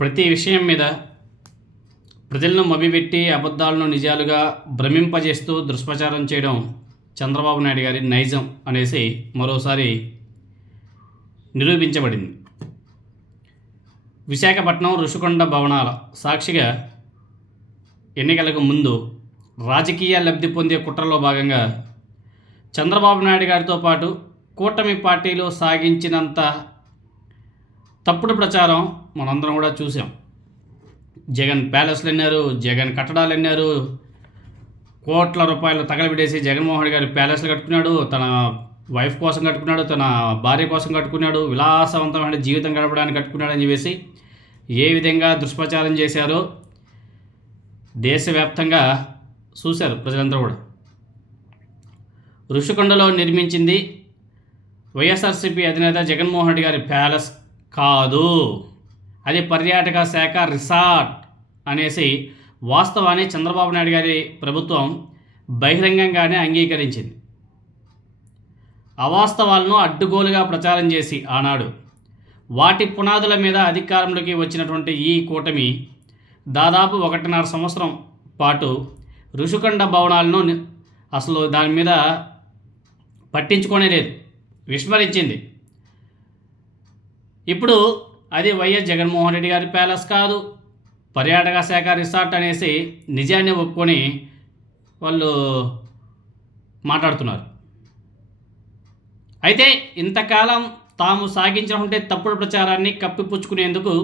ప్రతి విషయం మీద ప్రజలను మభ్యపెట్టి అబద్ధాలను నిజాలుగా భ్రమింపజేస్తూ దుష్ప్రచారం చేయడం చంద్రబాబు నాయుడు గారి నైజం అనేసి మరోసారి నిరూపించబడింది. విశాఖపట్నం ఋషికొండ భవనాల సాక్షిగా ఎన్నికలకు ముందు రాజకీయ లబ్ధి పొందే కుట్రలో భాగంగా చంద్రబాబు నాయుడు గారితో పాటు కూటమి పార్టీలు సాగించినంత తప్పుడు ప్రచారం మనందరం కూడా చూసాం. జగన్ ప్యాలెస్లు అన్నారు, జగన్ కట్టడాలు అన్నారు, కోట్ల రూపాయలు తగలబెట్టేసి జగన్మోహన్ రెడ్డి గారు ప్యాలెస్లు కట్టుకున్నాడు, తన వైఫ్ కోసం కట్టుకున్నాడు, తన భార్య కోసం కట్టుకున్నాడు, విలాసవంతమైన జీవితం గడపడానికి కట్టుకున్నాడు అని చెప్పేసి ఏ విధంగా దుష్ప్రచారం చేశారో దేశవ్యాప్తంగా చూశారు ప్రజలందరూ కూడా. ఋషికొండలో నిర్మించింది వైఎస్ఆర్సీపీ అధినేత జగన్మోహన్ రెడ్డి గారి ప్యాలెస్ కాదు, అది పర్యాటక శాఖ రిసార్ట్ అనేసి వాస్తవాన్ని చంద్రబాబు నాయుడు గారి ప్రభుత్వం బహిరంగంగానే అంగీకరించింది. అవాస్తవాలను అడ్డుగోలుగా ప్రచారం చేసి ఆనాడు వాటి పునాదుల మీద అధికారంలోకి వచ్చినటువంటి ఈ కూటమి దాదాపు 1.5 సంవత్సరం పాటు ఋషికొండ భవనాలను అసలు దాని మీద పట్టించుకోనే లేదు, విస్మరించింది. ఇప్పుడు అది వైఎస్ జగన్మోహన్ రెడ్డి గారి ప్యాలెస్ కాదు, పర్యాటక శాఖ రిసార్ట్ అనేసి నిజాన్ని ఒప్పుకొని వాళ్ళు మాట్లాడుతున్నారు. అయితే ఇంతకాలం తాము సాగించినటువంటి తప్పుడు ప్రచారాన్ని కప్పిపుచ్చుకునేందుకు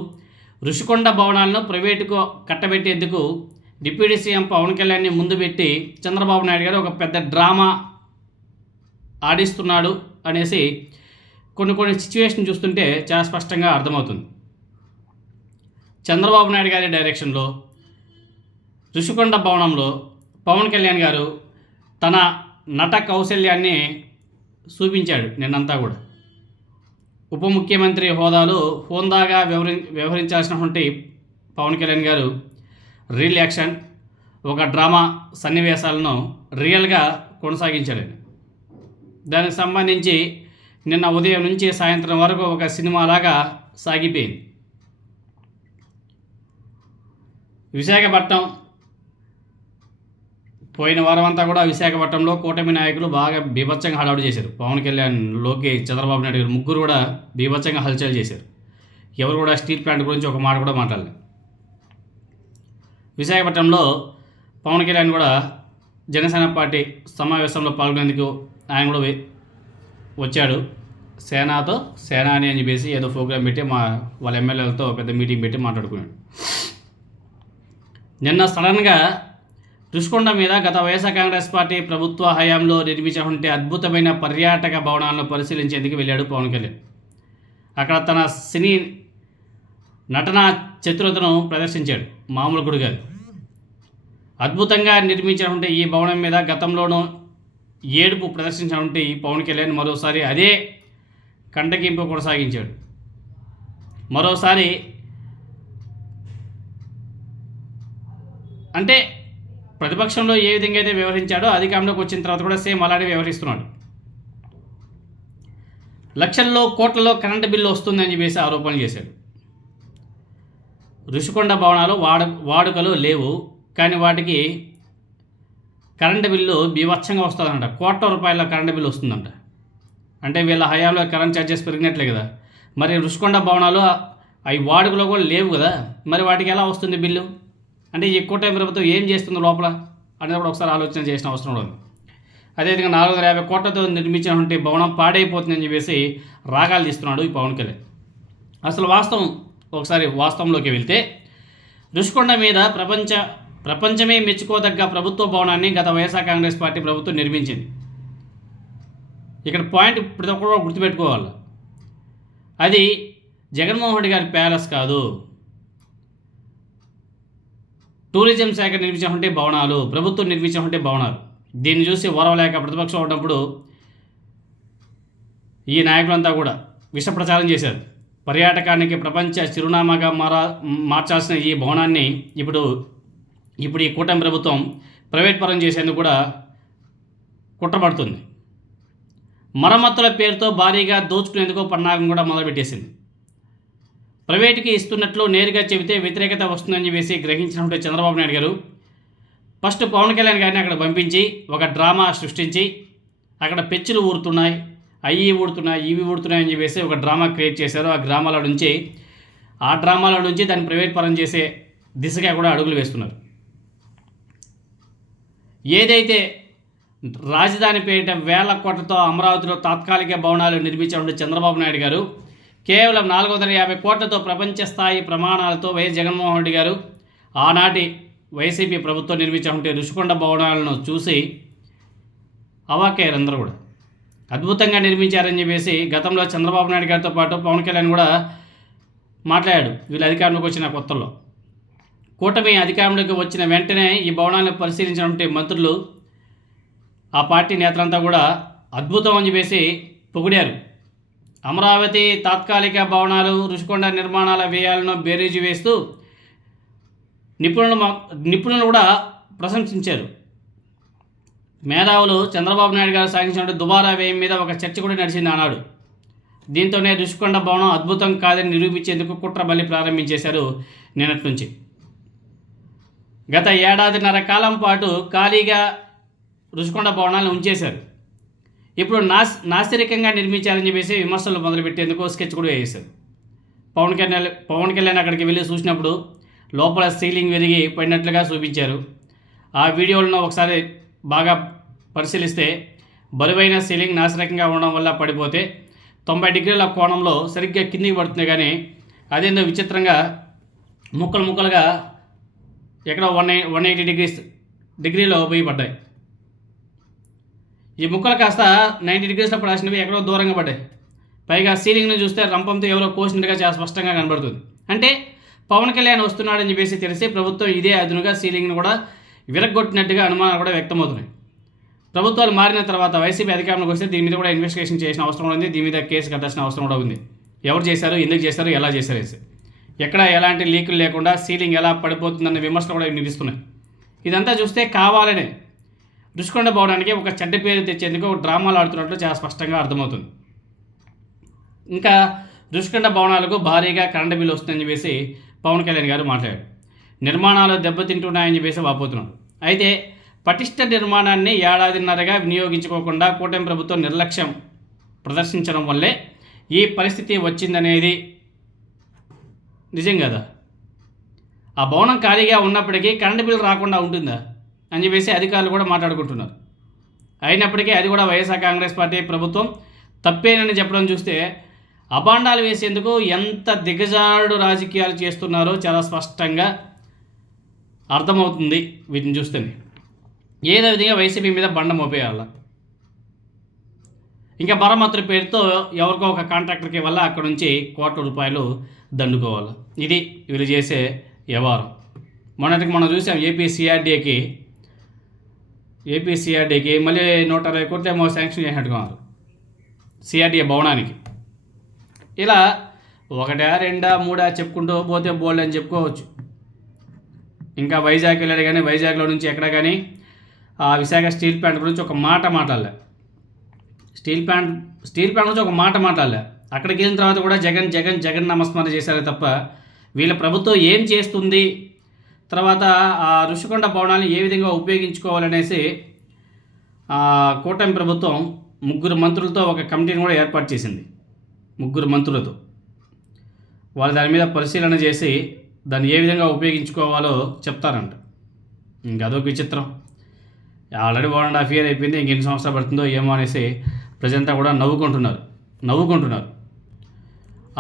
ఋషికొండ భవనాలను ప్రైవేటుకు కట్టబెట్టేందుకు డిప్యూటీ సీఎం పవన్ కళ్యాణ్ని ముందు పెట్టి చంద్రబాబు నాయుడు గారు ఒక పెద్ద డ్రామా ఆడిస్తున్నాడు అనేసి కొన్ని సిచ్యువేషన్ చూస్తుంటే చాలా స్పష్టంగా అర్థమవుతుంది. చంద్రబాబు నాయుడు గారి డైరెక్షన్లో ఋషికొండ భవనంలో పవన్ కళ్యాణ్ గారు తన నట కౌశల్యాన్ని చూపించాడు నిన్నంతా కూడా. ఉప ముఖ్యమంత్రి హోదాలో హోందాగా వ్యవహరించాల్సినటువంటి పవన్ కళ్యాణ్ గారు రియల్ యాక్షన్, ఒక డ్రామా సన్నివేశాలను రియల్గా కొనసాగించాడు. దానికి సంబంధించి నిన్న ఉదయం నుంచి సాయంత్రం వరకు ఒక సినిమాలాగా సాగిపోయింది. విశాఖపట్నం పోయిన వారం అంతా కూడా విశాఖపట్నంలో కూటమి నాయకులు బాగా బీభత్సంగా హడావుడి చేశారు. పవన్ కళ్యాణ్, లోకేష్, చంద్రబాబు నాయుడు గారు ముగ్గురు కూడా బీభత్సంగా హల్చల్ చేశారు. ఎవరు కూడా స్టీల్ ప్లాంట్ గురించి ఒక మాట కూడా మాట్లాడలేదు. విశాఖపట్నంలో పవన్ కళ్యాణ్ కూడా జనసేన పార్టీ సమావేశంలో పాల్గొనేందుకు ఆయన కూడా వచ్చాడు. సేనాతో సేనాని అని చెప్పేసి ఏదో ప్రోగ్రాం పెట్టి వాళ్ళ ఎమ్మెల్యేలతో పెద్ద మీటింగ్ పెట్టి మాట్లాడుకున్నాడు. నిన్న సడన్గా ఋషికొండ మీద గత వైఎస్ఆర్ కాంగ్రెస్ పార్టీ ప్రభుత్వ హయాంలో నిర్మించినటువంటి అద్భుతమైన పర్యాటక భవనాలను పరిశీలించేందుకు వెళ్ళాడు పవన్ కళ్యాణ్. అక్కడ తన సినీ నటనా చతురతను ప్రదర్శించాడు. మామూలు గుడి కాదు. అద్భుతంగా నిర్మించినటువంటి ఈ భవనం మీద గతంలోనూ ఏడుపు ప్రదర్శించినటువంటి పవన్ కళ్యాణ్ మరోసారి అదే కంటగింపు కొనసాగించాడు. మరోసారి అంటే ప్రతిపక్షంలో ఏ విధంగా అయితే వ్యవహరించాడో అధికారంలోకి వచ్చిన తర్వాత కూడా సేమ్ అలాగే వ్యవహరిస్తున్నాడు. లక్షల్లో కోట్లలో కరెంటు బిల్లు వస్తుందని చెప్పేసి ఆరోపణలు చేశాడు. ఋషికొండ భవనాలు వాడుకలు లేవు, కానీ వాటికి కరెంటు బిల్లు బీభత్సంగా వస్తుందంట. కోట్ల రూపాయల కరెంటు బిల్లు వస్తుందంట. అంటే వీళ్ళ హయాంలో కరెంట్ ఛార్జెస్ పెరిగినట్లే కదా. మరి ఋషికొండ భవనాలు అవి వాడుకలో కూడా లేవు కదా, మరి వాటికి ఎలా వస్తుంది బిల్లు? అంటే ఈ కూటమి ప్రభుత్వం ఏం చేస్తుంది లోపల అనేది కూడా ఒకసారి ఆలోచన చేసిన అవసరం ఉంది. అదేవిధంగా 450 కోట్లతో నిర్మించినటువంటి భవనం పాడైపోతుందని చెప్పేసి రాగాలు తీస్తున్నాడు ఈ పవన్ కళ్యాణ్. అసలు ఒకసారి వాస్తవంలోకి వెళ్తే ఋషికొండ మీద ప్రపంచమే మెచ్చుకోదగ్గ ప్రభుత్వ భవనాన్ని గత వైఎస్ఆర్ కాంగ్రెస్ పార్టీ ప్రభుత్వం నిర్మించింది. ఇక్కడ పాయింట్ ప్రతి ఒక్కరు గుర్తుపెట్టుకోవాలి, అది జగన్మోహన్ రెడ్డి గారి ప్యాలెస్ కాదు, టూరిజం శాఖ నిర్మించినటువంటి భవనాలు, ప్రభుత్వం నిర్మించినటువంటి భవనాలు. దీన్ని చూసి ఓరవలేక ప్రతిపక్షం ఉన్నప్పుడు ఈ నాయకులంతా కూడా విష ప్రచారం చేశారు. పర్యాటకానికి ప్రపంచ చిరునామాగా మార్చాల్సిన ఈ భవనాన్ని ఇప్పుడు ఈ కూటమి ప్రభుత్వం ప్రైవేట్ పరం చేసేందుకు కూడా కుట్రపడుతుంది. మరమ్మతుల పేరుతో భారీగా దోచుకునేందుకు పన్నాగం కూడా మొదలుపెట్టేసింది. ప్రైవేటుకి ఇస్తున్నట్లు నేరుగా చెబితే వ్యతిరేకత వస్తుందని చెప్పేసి గ్రహించినటువంటి చంద్రబాబు నాయుడు గారు ఫస్ట్ పవన్ కళ్యాణ్ గారిని అక్కడ పంపించి ఒక డ్రామా సృష్టించి అక్కడ పెచ్చులు ఊరుతున్నాయి, అవి ఊడుతున్నాయి, ఇవి ఊడుతున్నాయి అని చెప్పేసి ఒక డ్రామా క్రియేట్ చేశారు. ఆ డ్రామాల నుంచి దాన్ని ప్రైవేట్ పరం చేసే దిశగా కూడా అడుగులు వేస్తున్నారు. ఏదైతే రాజధాని పేరిట వేల కోట్లతో అమరావతిలో తాత్కాలిక భవనాలు నిర్మించినటువంటి చంద్రబాబు నాయుడు గారు కేవలం 450 కోట్లతో ప్రపంచ స్థాయి ప్రమాణాలతో వైఎస్ జగన్మోహన్ రెడ్డి గారు ఆనాటి వైసీపీ ప్రభుత్వం నిర్మించినటువంటి రుషికొండ భవనాలను చూసి అవాక్కయ్యారు. అందరూ కూడా అద్భుతంగా నిర్మించారని చెప్పేసి గతంలో చంద్రబాబు నాయుడు గారితో పాటు పవన్ కళ్యాణ్ కూడా మాట్లాడాడు. వీళ్ళు అధికారంలోకి వచ్చిన కొత్తల్లో కూటమి అధికారంలోకి వచ్చిన వెంటనే ఈ భవనాలను పరిశీలించినటువంటి మంత్రులు, ఆ పార్టీ నేతలంతా కూడా అద్భుతం అని చెప్పేసి పొగిడారు. అమరావతి తాత్కాలిక భవనాలు, రుషికొండ నిర్మాణాల వ్యయాలను బేరీజు వేస్తూ నిపుణులు కూడా ప్రశంసించారు. మేధావులు చంద్రబాబు నాయుడు గారు సాగించిన దుబారా వ్యయం మీద ఒక చర్చ కూడా నడిచింది ఆనాడు. దీంతోనే రుషికొండ భవనం అద్భుతం కాదని నిరూపించేందుకు కుట్ర బలి ప్రారంభించేశారు నిన్నటి నుంచి. గత ఏడాదిన్నర కాలం పాటు ఖాళీగా రుషికొండ భవనాలను ఉంచేశారు. ఇప్పుడు నాసిరకంగా నిర్మించారని చెప్పేసి విమర్శలు మొదలుపెట్టేందుకు స్కెచ్ కూడా వేశారు. పవన్ కళ్యాణ్ అక్కడికి వెళ్ళి చూసినప్పుడు లోపల సీలింగ్ విరిగి పడినట్లుగా చూపించారు. ఆ వీడియోలను ఒకసారి బాగా పరిశీలిస్తే బరువైన సీలింగ్ నాసిరకంగా ఉండడం వల్ల పడిపోతే 90 డిగ్రీల కోణంలో సరిగ్గా కిందికి పడుతుంది, కానీ అదేందో విచిత్రంగా ముక్కలుగా ఎక్కడో 180 డిగ్రీలో పోయి పడ్డాయి. ఈ ముక్కలు కాస్త 90 డిగ్రీస్లో పడాల్సినవి ఎక్కడో దూరంగా పడ్డాయి. పైగా సీలింగ్ని చూస్తే రంపంతో ఎవరో కోసినట్టుగా చాలా స్పష్టంగా కనబడుతుంది. అంటే పవన్ కళ్యాణ్ వస్తున్నాడని చెప్పేసి తెలిసి ప్రభుత్వం ఇదే అదునుగా సీలింగ్ను కూడా విరగొట్టినట్టుగా అనుమానాలు కూడా వ్యక్తమవుతున్నాయి. ప్రభుత్వాలు మారిన తర్వాత వైసీపీ అధికారంలోకి వస్తే దీని మీద కూడా ఇన్వెస్టిగేషన్ చేసిన అవసరం ఉంది. దీని మీద కేసు కట్టాల్సిన అవసరం కూడా ఉంది. ఎవరు చేశారు, ఎందుకు చేశారు, ఎలా చేశారు, ఎక్కడ ఎలాంటి లీకులు లేకుండా సీలింగ్ ఎలా పడిపోతుందన్న విమర్శలు కూడా వినిపిస్తున్నాయి. ఇదంతా చూస్తే కావాలనే రుషికొండ భవనానికి ఒక చెడ్డ పేరు తెచ్చేందుకు డ్రామాలు ఆడుతున్నట్లు చాలా స్పష్టంగా అర్థమవుతుంది. ఇంకా రుషికొండ భవనాలకు భారీగా కరెంటు బిల్లు వస్తుందని చెప్పేసి పవన్ కళ్యాణ్ గారు మాట్లాడారు. నిర్మాణాలు దెబ్బతింటున్నాయని చెప్పేసి వాపోతున్నారు. అయితే పటిష్ట నిర్మాణాన్ని ఏడాదిన్నరగా వినియోగించుకోకుండా కూటమి ప్రభుత్వం నిర్లక్ష్యం ప్రదర్శించడం వల్లే ఈ పరిస్థితి వచ్చిందనేది నిజం కదా. ఆ భవనం ఖాళీగా ఉన్నప్పటికీ కరెంటు బిల్లు రాకుండా ఉంటుందా అని చెప్పేసి అధికారులు కూడా మాట్లాడుకుంటున్నారు. అయినప్పటికీ అది కూడా వైఎస్ఆర్ కాంగ్రెస్ పార్టీ ప్రభుత్వం తప్పేనని చెప్పడం చూస్తే అబాండాలు వేసేందుకు ఎంత దిగజారుడు రాజకీయాలు చేస్తున్నారో చాలా స్పష్టంగా అర్థమవుతుంది వీటిని చూస్తేనే. ఏదో విధంగా వైసీపీ మీద బండ మోపేయాల, ఇంకా మరమ్మతుల పేరుతో ఎవరికో ఒక కాంట్రాక్టర్కి వల్ల అక్కడ నుంచి కోట్ల రూపాయలు దండుకోవాలి. ఇది వీళ్ళు చేసే వ్యవహారం. మొన్నటికి మనం చూసాం ఏపీ సిఆర్డీకి మళ్ళీ 120 కోట్లు ఏమో శాంక్షన్ చేసినట్టుగా సిఆర్డీఏ భవనానికి. ఇలా 1, 2, 3 చెప్పుకుంటూ పోతే బోల్డ్ అని చెప్పుకోవచ్చు. ఇంకా వైజాగ్ వెళ్ళాడు, కానీ వైజాగ్లో నుంచి ఎక్కడ కానీ ఆ విశాఖ స్టీల్ ప్లాంట్ గురించి ఒక మాట మాట్లాడలే. స్టీల్ ప్లాంట్ గురించి ఒక మాట మాట్లాడలే. అక్కడికి వెళ్ళిన తర్వాత కూడా జగన్ నామస్మరణ చేశారే తప్ప వీళ్ళ ప్రభుత్వం ఏం చేస్తుంది, తర్వాత ఆ రుషికొండ భవనాన్ని ఏ విధంగా ఉపయోగించుకోవాలనేసి కూటమి ప్రభుత్వం 3 మంత్రులతో ఒక కమిటీని కూడా ఏర్పాటు చేసింది. 3 మంత్రులతో వాళ్ళు దాని మీద పరిశీలన చేసి దాన్ని ఏ విధంగా ఉపయోగించుకోవాలో చెప్తారంట. ఇంక అదొక విచిత్రం. ఆల్రెడీ 1.5 year అయిపోయింది, ఇంకెన్ని సంవత్సరాలు పడుతుందో ఏమో అనేసి ప్రజంతా కూడా నవ్వుకుంటున్నారు.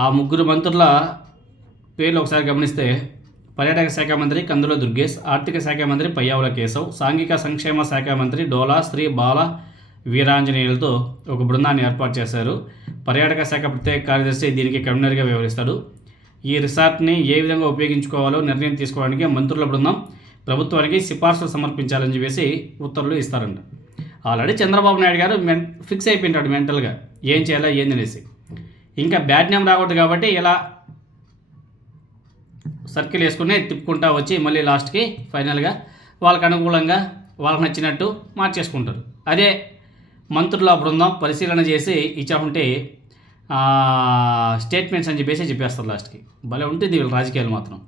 ఆ 3 మంత్రుల పేర్లు ఒకసారి గమనిస్తే పర్యాటక శాఖ మంత్రి కందుల దుర్గేష్, ఆర్థిక శాఖ మంత్రి పయ్యావుల కేశవ్, సాంఘిక సంక్షేమ శాఖ మంత్రి డోలా శ్రీ బాల వీరాంజనేయులతో ఒక బృందాన్ని ఏర్పాటు చేశారు. పర్యాటక శాఖ ప్రత్యేక కార్యదర్శి దీనికి కన్వీనర్గా వ్యవహరిస్తాడు. ఈ రిసార్ట్ని ఏ విధంగా ఉపయోగించుకోవాలో నిర్ణయం తీసుకోవడానికి మంత్రుల బృందం ప్రభుత్వానికి సిఫార్సులు సమర్పించాలని చెప్పేసి ఉత్తర్వులు ఇస్తారంట. ఆల్రెడీ చంద్రబాబు నాయుడు గారు ఫిక్స్ అయిపోయింటాడు మెంటల్గా ఏం చేయాలా ఏందనేసి. ఇంకా బ్యాడ్ నేమ్ రాకూడదు కాబట్టి ఇలా సర్కిల్ వేసుకుని తిప్పుకుంటా వచ్చి మళ్ళీ లాస్ట్కి ఫైనల్గా వాళ్ళకి అనుకూలంగా వాళ్ళకి నచ్చినట్టు మార్చేసుకుంటారు. అదే మంత్రుల బృందం పరిశీలన చేసి ఇచ్చామంటే స్టేట్మెంట్స్ అని చెప్పేసి చెప్పేస్తారు లాస్ట్కి. భలే ఉంటుంది వీళ్ళ రాజకీయాలు మాత్రం.